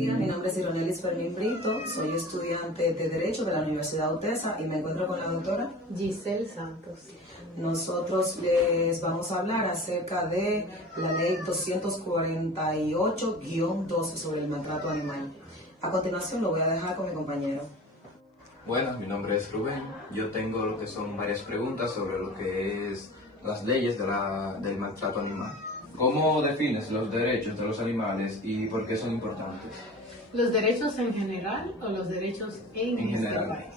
Mira, mi nombre es Ironelis Fermín Brito, soy estudiante de Derecho de la Universidad UTESA y me encuentro con la doctora Giselle Santos. Nosotros les vamos a hablar acerca de la ley 248-2 sobre el maltrato animal. A continuación lo voy a dejar con mi compañero. Buenas, mi nombre es Rubén. Yo tengo lo que son varias preguntas sobre lo que es las leyes del maltrato animal. ¿Cómo defines los derechos de los animales y por qué son importantes? ¿Los derechos en general o los derechos en este general. país?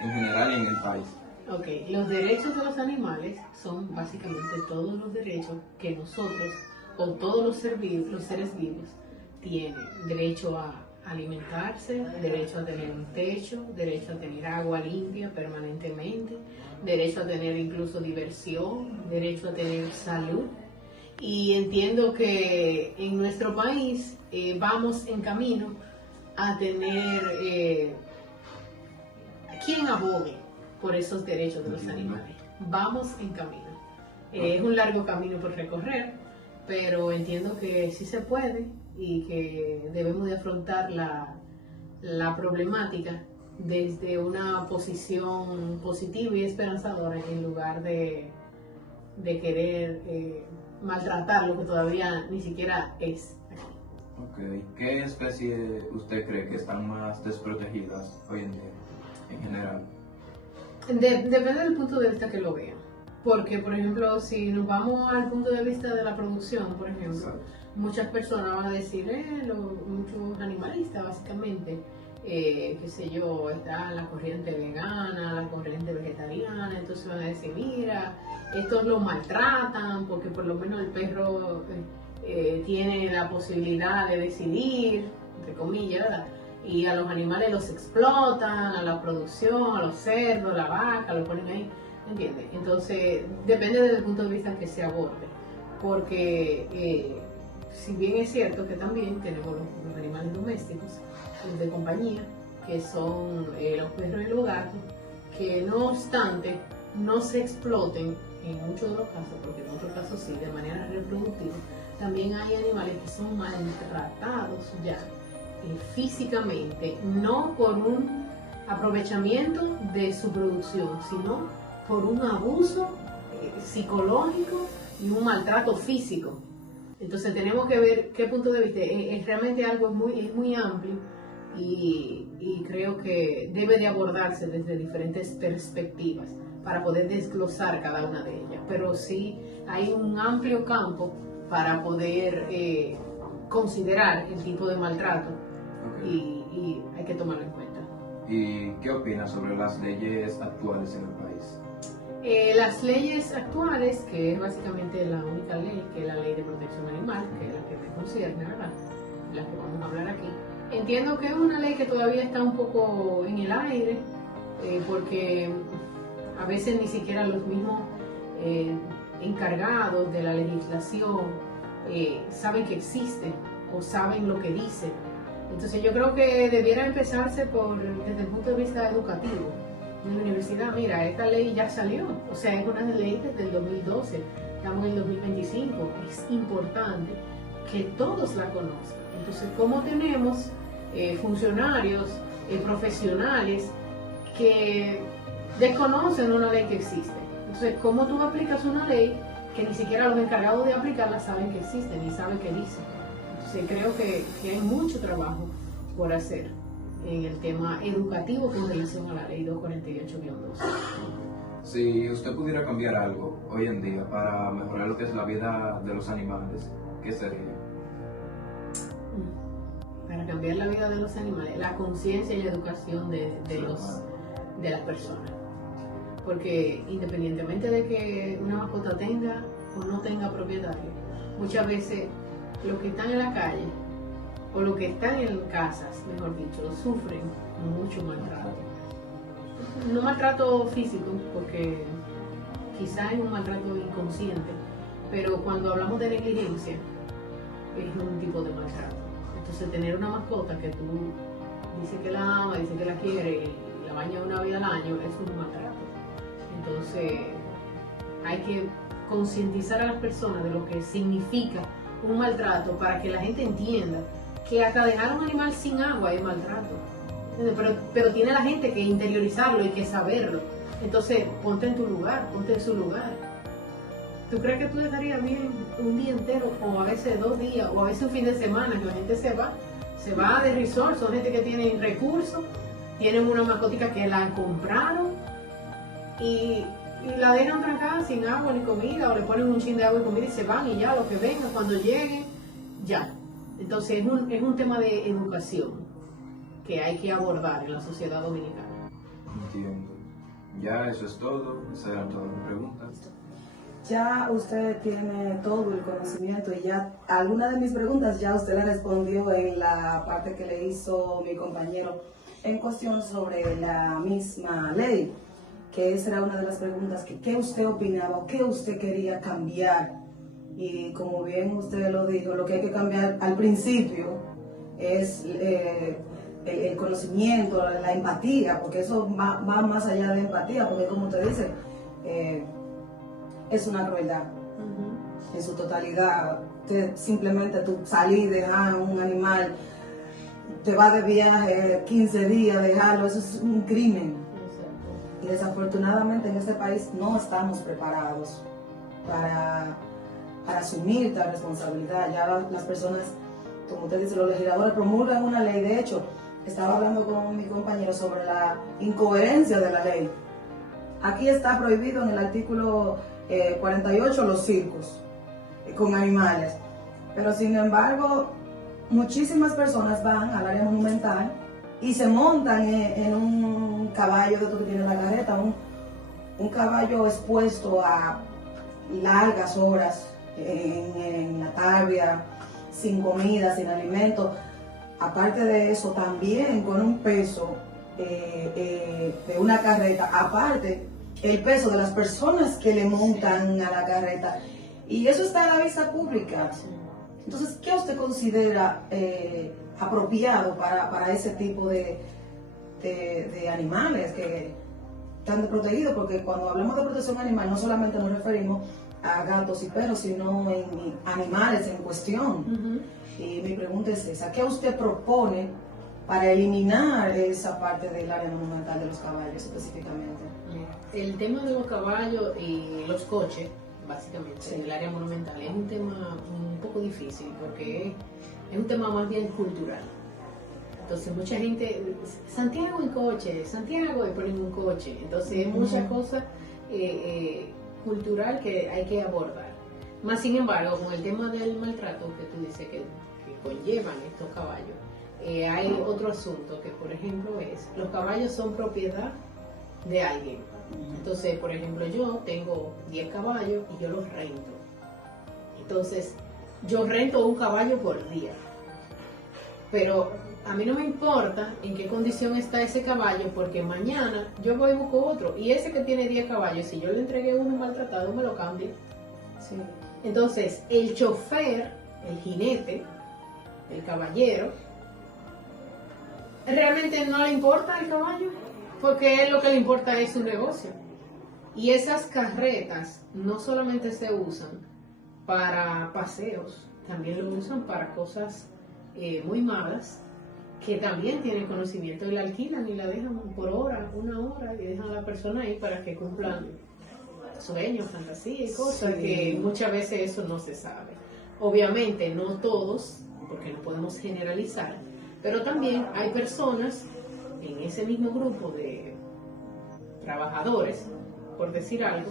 En general y en el país. Ok, los derechos de los animales son básicamente todos los derechos que nosotros o todos los seres vivos tienen. Derecho a alimentarse, derecho a tener un techo, derecho a tener agua limpia permanentemente, derecho a tener incluso diversión, derecho a tener salud. Y entiendo que en nuestro país vamos en camino a tener quien abogue por esos derechos de los animales. Vamos en camino. Es un largo camino por recorrer, pero entiendo que sí se puede y que debemos de afrontar la problemática desde una posición positiva y esperanzadora en lugar de querer maltratar lo que todavía ni siquiera es aquí. Ok, ¿qué especie usted cree que están más desprotegidas hoy en día, en general? Depende del punto de vista que lo vean. Porque, por ejemplo, si nos vamos al punto de vista de la producción, por ejemplo, Exacto. muchas personas van a decir, muchos animalistas básicamente, qué sé yo, está la corriente vegana, la corriente vegetariana, entonces van a decir, mira, estos los maltratan porque por lo menos el perro tiene la posibilidad de decidir, entre comillas, ¿verdad? Y a los animales los explotan, a la producción, a los cerdos, la vaca, lo ponen ahí, ¿entiendes? Entonces, depende del punto de vista que se aborde, porque si bien es cierto que también tenemos los animales domésticos, los de compañía, que son los perros y los gatos, que no obstante no se exploten en muchos de los casos, porque en otros casos sí, de manera reproductiva, también hay animales que son maltratados ya físicamente, no por un aprovechamiento de su producción, sino por un abuso psicológico y un maltrato físico. Entonces tenemos que ver qué punto de vista, es realmente algo muy amplio y creo que debe de abordarse desde diferentes perspectivas para poder desglosar cada una de ellas, pero sí hay un amplio campo para poder considerar el tipo de maltrato. Okay. Y hay que tomarlo en cuenta. ¿Y qué opinas sobre las leyes actuales en el país? Las leyes actuales, que es básicamente la única ley, que es la ley de protección animal, que es la que me concierne, ¿verdad? La que vamos a hablar aquí. Entiendo que es una ley que todavía está un poco en el aire, porque a veces ni siquiera los mismos encargados de la legislación saben que existe o saben lo que dice. Entonces yo creo que debiera empezarse desde el punto de vista educativo. En la universidad, mira, esta ley ya salió, o sea, es una ley desde el 2012, estamos en el 2025, es importante que todos la conozcan. Entonces, ¿cómo tenemos funcionarios profesionales que desconocen una ley que existe? Entonces, ¿cómo tú aplicas una ley que ni siquiera los encargados de aplicarla saben que existe ni saben qué dice? Entonces, creo que hay mucho trabajo por hacer en el tema educativo con relación a la ley 248-2. Si usted pudiera cambiar algo hoy en día para mejorar lo que es la vida de los animales, ¿qué sería? Para cambiar la vida de los animales, la conciencia y la educación de las personas. Porque independientemente de que una mascota tenga o no tenga propietario, muchas veces los que están en la calle o los que están en casas, mejor dicho, sufren mucho maltrato. No maltrato físico, porque quizás es un maltrato inconsciente, pero cuando hablamos de negligencia, es un tipo de maltrato. Entonces, tener una mascota que tú dices que la ama, dices que la quiere y la baña una vez al año, es un maltrato. Entonces, hay que concientizar a las personas de lo que significa un maltrato para que la gente entienda que hasta dejar a un animal sin agua es maltrato. Pero tiene la gente que interiorizarlo y que saberlo. Entonces, ponte en tu lugar, ponte en su lugar. ¿Tú crees que tú estarías bien un día entero, o a veces 2 días, o a veces un fin de semana, que la gente se va de resort? Son gente que tienen recursos, tienen una mascotica que la compraron y la dejan trancada sin agua ni comida, o le ponen un chin de agua y comida y se van, y ya, lo que venga, cuando lleguen, ya. Entonces es un tema de educación que hay que abordar en la sociedad dominicana. Entiendo. Ya eso es todo. Esas eran todas mis preguntas. Ya usted tiene todo el conocimiento y ya alguna de mis preguntas ya usted la respondió en la parte que le hizo mi compañero en cuestión sobre la misma ley, que esa era una de las preguntas que qué usted opinaba o qué usted quería cambiar. Y como bien usted lo dijo, lo que hay que cambiar al principio es el conocimiento, la empatía, porque eso va más allá de empatía, porque como usted dice, es una crueldad en su totalidad. Simplemente tú salir, dejar un animal, te vas de viaje 15 días, dejarlo, eso es un crimen. Y desafortunadamente en este país no estamos preparados para asumir tal responsabilidad. Ya las personas, como usted dice, los legisladores promulgan una ley. De hecho, estaba hablando con mi compañero sobre la incoherencia de la ley. Aquí está prohibido en el artículo 48 los circos con animales, pero sin embargo muchísimas personas van al área monumental y se montan en un caballo de otro que tiene la carreta, un caballo expuesto a largas horas en la tarria, sin comida, sin alimento. Aparte de eso, también con un peso de una carreta, aparte el peso de las personas que le montan a la carreta. Y eso está a la vista pública. Entonces, ¿qué usted considera apropiado para ese tipo de animales que están protegidos? Porque cuando hablamos de protección animal, no solamente nos referimos a gatos y perros, sino en animales en cuestión. Y mi pregunta es esa: ¿qué usted propone para eliminar esa parte del área monumental de los caballos específicamente? El tema de los caballos y los coches, básicamente, en el área monumental, es un tema un poco difícil porque es un tema más bien cultural. Entonces mucha gente, Santiago en coche, Santiago y ponen un coche. Entonces hay muchas cosas cultural que hay que abordar. Más sin embargo, con el tema del maltrato que tú dices que conllevan estos caballos, hay otro asunto que, por ejemplo, es los caballos son propiedad de alguien. Entonces, por ejemplo, yo tengo 10 caballos y yo los rento. Entonces, yo rento un caballo por día. Pero a mí no me importa en qué condición está ese caballo, porque mañana yo voy y busco otro. Y ese que tiene 10 caballos, si yo le entregué uno maltratado, me lo cambio. Sí. Entonces, el chofer, el jinete, el caballero, realmente no le importa el caballo, porque a él lo que le importa es su negocio. Y esas carretas no solamente se usan para paseos, también lo usan para cosas muy malas, que también tienen conocimiento y la alquilan y la dejan por hora, 1 hora, y dejan a la persona ahí para que cumplan sueños, fantasías y cosas, sí, que muchas veces eso no se sabe. Obviamente no todos, porque no podemos generalizar, pero también hay personas en ese mismo grupo de trabajadores, por decir algo,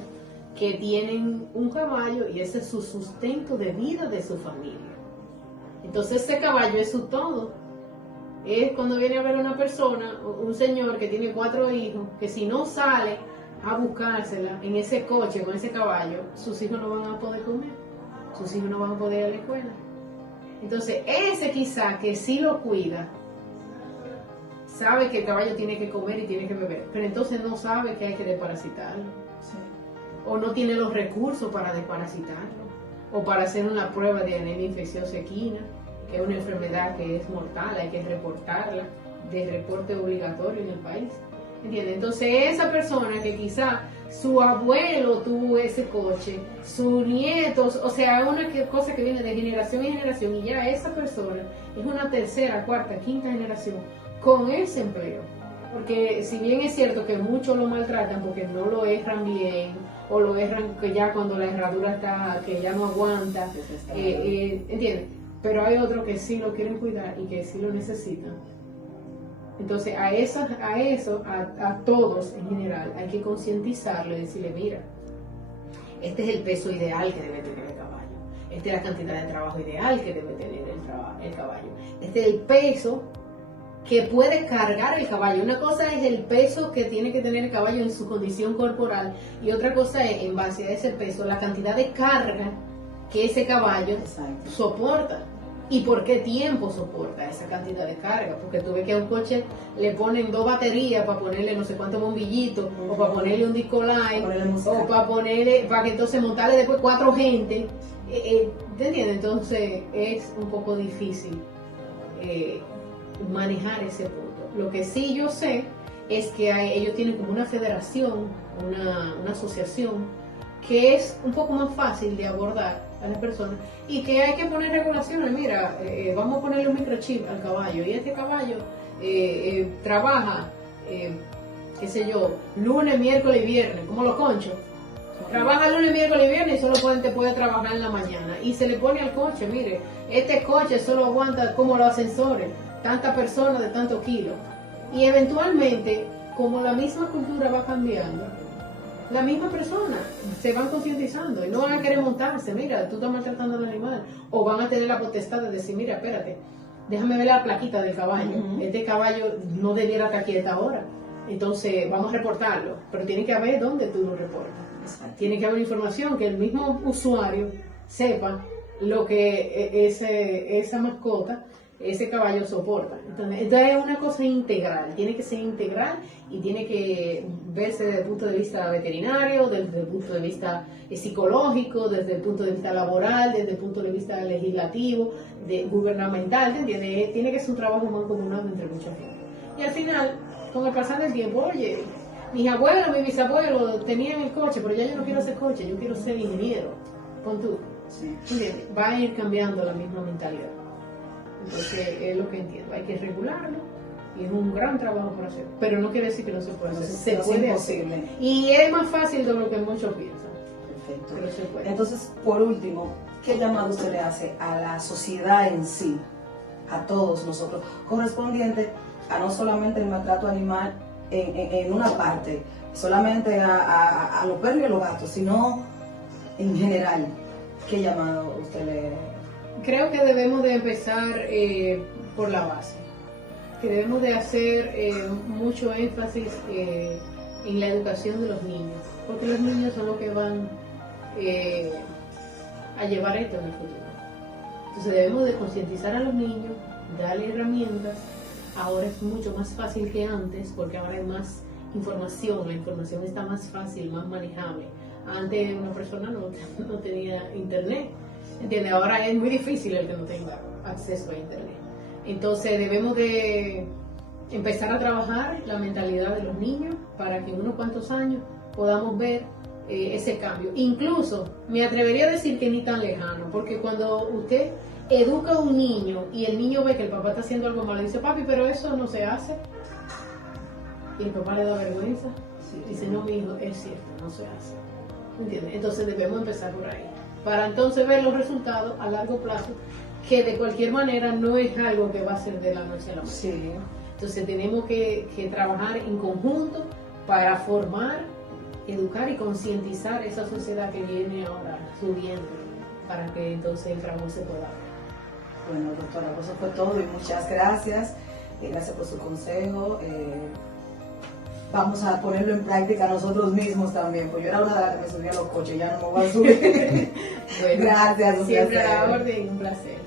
que tienen un caballo y ese es su sustento de vida de su familia. Entonces ese caballo es su todo. Es cuando viene a ver una persona, un señor que tiene 4 hijos, que si no sale a buscársela en ese coche con ese caballo, sus hijos no van a poder comer, sus hijos no van a poder ir a la escuela. Entonces ese quizá que sí lo cuida, sabe que el caballo tiene que comer y tiene que beber, pero entonces no sabe que hay que desparasitarlo. Sí. O no tiene los recursos para desparasitarlo, o para hacer una prueba de anemia infecciosa equina, que es una enfermedad que es mortal, hay que reportarla, de reporte obligatorio en el país. ¿entiendes? Entonces esa persona que quizá su abuelo tuvo ese coche, sus nietos, o sea, una cosa que viene de generación en generación, y ya esa persona es una tercera, cuarta, quinta generación con ese empleo. Porque si bien es cierto que muchos lo maltratan porque no lo herran bien, o lo herran que ya cuando la herradura está, que ya no aguanta, ¿entiendes? Pero hay otros que sí lo quieren cuidar y que sí lo necesitan. Entonces a todos en general hay que concientizarle y decirle, mira, este es el peso ideal que debe tener el caballo, esta es la cantidad de trabajo ideal que debe tener el caballo, este es el peso que puede cargar el caballo. Una cosa es el peso que tiene que tener el caballo en su condición corporal, y otra cosa es, en base a ese peso, la cantidad de carga que ese caballo soporta. ¿Y por qué tiempo soporta esa cantidad de carga? Porque tú ves que a un coche le ponen 2 baterías para ponerle no sé cuántos bombillitos, o para ponerle un disco light, o para que entonces montarle después 4 gente. ¿Te entiendes? Entonces es un poco difícil manejar ese punto. Lo que sí yo sé es que ellos tienen como una federación, una asociación, que es un poco más fácil de abordar a las personas, y que hay que poner regulaciones. Mira, vamos a ponerle un microchip al caballo, y este caballo trabaja, qué sé yo, lunes, miércoles y viernes, como los conchos. Trabaja lunes, miércoles y viernes y solo puede trabajar en la mañana. Y se le pone al coche, mire, este coche solo aguanta como los ascensores, tantas personas de tantos kilos. Y eventualmente, como la misma cultura va cambiando, la misma persona se van concientizando y no van a querer montarse, mira, tú estás maltratando al animal, o van a tener la potestad de decir, mira, espérate, déjame ver la plaquita del caballo, este caballo no debiera estar quieto ahora, entonces vamos a reportarlo, pero tiene que haber dónde tú lo reportas, tiene que haber información que el mismo usuario sepa lo que esa mascota, ese caballo soporta. Entonces es una cosa integral, tiene que ser integral y tiene que verse desde el punto de vista veterinario, desde el punto de vista psicológico, desde el punto de vista laboral, desde el punto de vista legislativo, gubernamental, ¿entiendes? Tiene que ser un trabajo mancomunado entre mucha gente. Y al final, con el pasar del tiempo, oye, mis abuelos, mis bisabuelos tenían el coche, pero ya yo no quiero ser coche, yo quiero ser ingeniero. Pon tú. ¿Entiendes? Va a ir cambiando la misma mentalidad. Entonces es lo que entiendo, hay que regularlo y es un gran trabajo por hacer, pero no quiere decir que no se puede hacer, se puede hacer, y es más fácil de lo que muchos piensan. Perfecto. Pero se puede. Entonces, por último, ¿qué llamado usted le hace a la sociedad en sí, a todos nosotros, correspondiente a no solamente el maltrato animal en una parte, solamente a los perros y a los gatos, sino en general? ¿Qué llamado usted le...? Creo que debemos de empezar por la base, que debemos de hacer mucho énfasis en la educación de los niños, porque los niños son los que van a llevar esto en el futuro. Entonces debemos de concientizar a los niños, darle herramientas. Ahora es mucho más fácil que antes, porque ahora hay más información, la información está más fácil, más manejable. Antes una persona no tenía internet, ¿entiendes? Ahora es muy difícil el que no tenga acceso a internet. Entonces debemos de empezar a trabajar la mentalidad de los niños para que en unos cuantos años podamos ver ese cambio. Incluso me atrevería a decir que ni tan lejano, porque cuando usted educa a un niño y el niño ve que el papá está haciendo algo malo, dice, papi, pero eso no se hace, y el papá le da vergüenza, dice, no, mi hijo, es cierto, no se hace. ¿Entiendes? Entonces debemos empezar por ahí, para entonces ver los resultados a largo plazo, que de cualquier manera no es algo que va a ser de la noche a la mañana. Sí. Entonces tenemos que trabajar en conjunto para formar, educar y concientizar esa sociedad que viene ahora subiendo, para que entonces el trabajo se pueda ver. Bueno, doctora, eso fue todo y muchas gracias. Gracias por su consejo. Vamos a ponerlo en práctica nosotros mismos también, porque yo era una de las que me subía a los coches, ya no me voy a subir. Bueno, gracias, siempre a la orden, un placer.